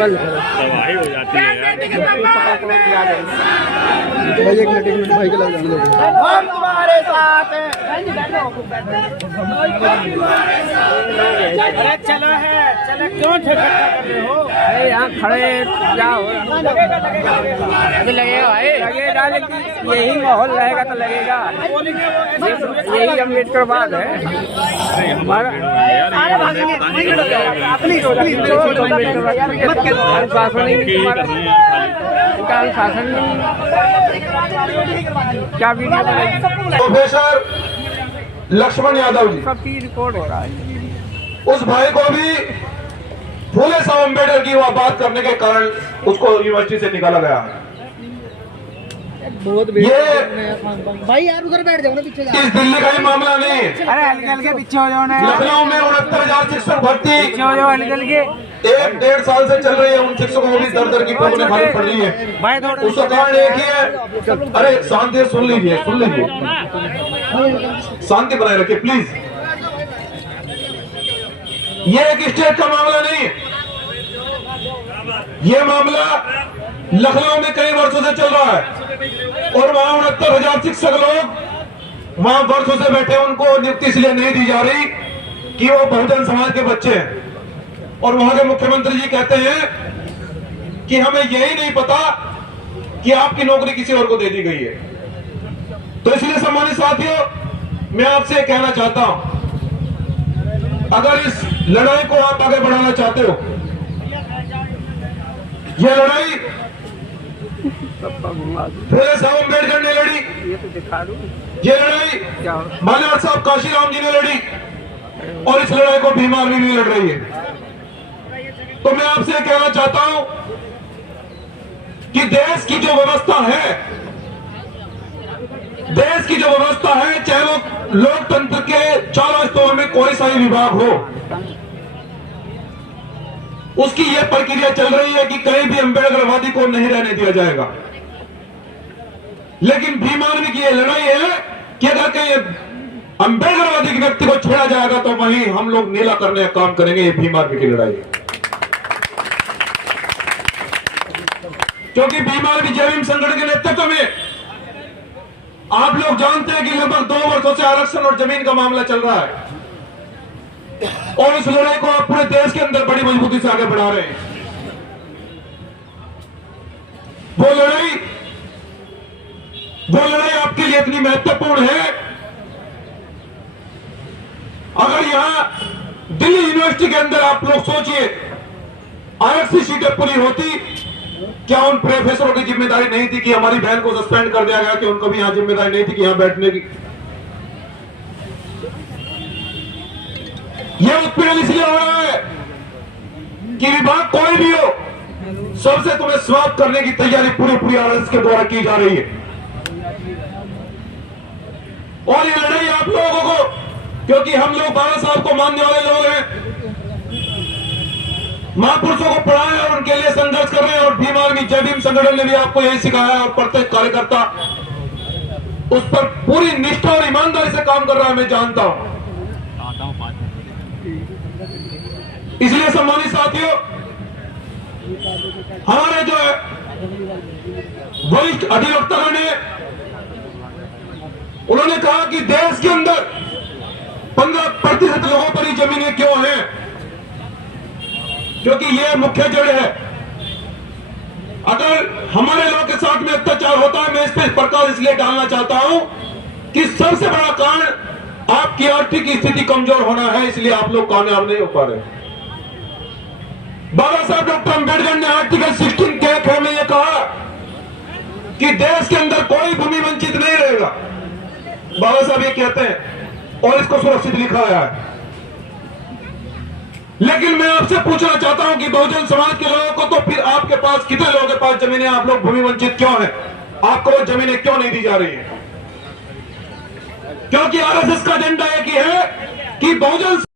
तबाही हो जाती है यार। भाई एक मिनट भाई के लग जाने दो। हम तुम्हारे साथ हैं। अरे चलो है, चलो क्यों झगड़ा कर रहे हो? अरे यहाँ खड़े जाओ। लगेगा भाई, लगेगा, लेकिन यही माहौल रहेगा तो लगेगा। यही अम्बेडकरवाद है हमारा। क्या प्रोफेसर लक्ष्मण यादव जी, सबकी रिकॉर्ड हो रहा है। उस भाई को भी फूले साहब अम्बेडकर की वह बात करने के कारण उसको यूनिवर्सिटी से निकाला गया। ये भाई यार उधर बैठ जाओ ना, पीछे जाओ। इस दिल्ली का ही मामला नहीं है। अरे हल्के के पीछे हो जाओ ना। लखनऊ में 69,000 शिक्षक भर्ती पीछे हो जाओ हल्के के। 1-1.5 साल से चल रही है। उन शिक्षकों को भी दर की ठोकरें खानी पड़ रही है। भाई थोड़ा उसका कारण एक ही है। अरे शांति से सुन लीजिए, शांति बनाए रखिए प्लीज। ये एक स्टेट का मामला नहीं है। ये मामला लखनऊ में कई वर्षों से चल रहा है और वहां 69,000 शिक्षक लोग वहां वर्षों से बैठे, उनको नियुक्ति इसलिए नहीं दी जा रही कि वो बहुजन समाज के बच्चे हैं। और वहां के मुख्यमंत्री जी कहते हैं कि हमें यही नहीं पता कि आपकी नौकरी किसी और को दे दी गई है। तो इसलिए सम्मानित साथियों, मैं आपसे कहना चाहता हूं, अगर इस लड़ाई को आप आगे बढ़ाना चाहते हो, यह लड़ाई फूले साहब अम्बेडकर ने लड़ी, ये लड़ाई मान्यवर साहब काशीराम जी ने लड़ी और इस लड़ाई को भीम आर्मी भी लड़ रही है। तो मैं आपसे कहना चाहता हूं कि देश की जो व्यवस्था है, चाहे वो लोकतंत्र के चारों स्तंभों में कोई सा ही विभाग हो, उसकी यह प्रक्रिया चल रही है कि कहीं भी अम्बेडकरवादी को नहीं रहने दिया जाएगा। लेकिन भीम आर्मी की यह लड़ाई है कि अगर कहीं अम्बेडकरवादी व्यक्ति को छेड़ा जाएगा तो वहीं हम लोग नीला करने का काम करेंगे। ये भीम आर्मी की लड़ाई है, क्योंकि भीम आर्मी जय भीम संगठन के नेतृत्व में आप लोग जानते हैं कि लगभग 2 वर्षों से आरक्षण और जमीन का मामला चल रहा है और इस लड़ाई को आप पूरे देश के अंदर बड़ी मजबूती से आगे बढ़ा रहे हैं। वो लड़ाई आपके लिए इतनी महत्वपूर्ण है। अगर यहां दिल्ली यूनिवर्सिटी के अंदर आप लोग सोचिए, आरक्षित सीटें पूरी होती, क्या उन प्रोफेसरों की जिम्मेदारी नहीं थी कि हमारी बहन को सस्पेंड कर दिया गया, कि उनको भी यहां जिम्मेदारी नहीं थी कि यहां बैठने की? यह उत्पीड़न इसलिए हो रहा है कि विभाग कोई भी हो, सबसे तुम्हें समाप्त करने की तैयारी पूरी आरएसएस के द्वारा की जा रही है। और ये लड़ाई आप लोगों को, क्योंकि हम लोग बाबा साहब को मानने वाले लोग हैं, महापुरुषों को पढ़ाए और उनके लिए संघर्ष कर रहे हैं। और भीम आर्मी जय भीम संगठन ने भी आपको यही सिखाया है और प्रत्येक कार्यकर्ता उस पर पूरी निष्ठा और ईमानदारी से काम कर रहा है, मैं जानता हूं। इसलिए सम्मानित साथियों, हमारे जो है वरिष्ठ अधिवक्ताओं ने, उन्होंने कहा कि देश के अंदर 15% लोगों पर ही जमीनें क्यों हैं, क्योंकि यह मुख्य जड़ है। अगर हमारे लोगों के साथ में अत्याचार होता है, मैं इस पर प्रकाश इसलिए डालना चाहता हूं कि सबसे बड़ा कारण आपकी आर्थिक स्थिति कमजोर होना है, इसलिए आप लोग कामयाब नहीं हो पा रहे। बाबा साहब डॉक्टर अम्बेडकर ने आर्टिकल 16 के में यह कहा कि देश के अंदर कोई भूमि वंचित नहीं रहेगा। बाबा साहब ये कहते हैं और इसको सुरक्षित लिखा गया है। लेकिन मैं आपसे पूछना चाहता हूं कि बहुजन समाज के लोगों को, तो फिर आपके पास कितने लोगों के पास जमीनें, आप लोग भूमि वंचित क्यों हैं? आपको वो जमीनें क्यों नहीं दी जा रही है? क्योंकि आरएसएस का एजेंडा एक ही है कि बहुजन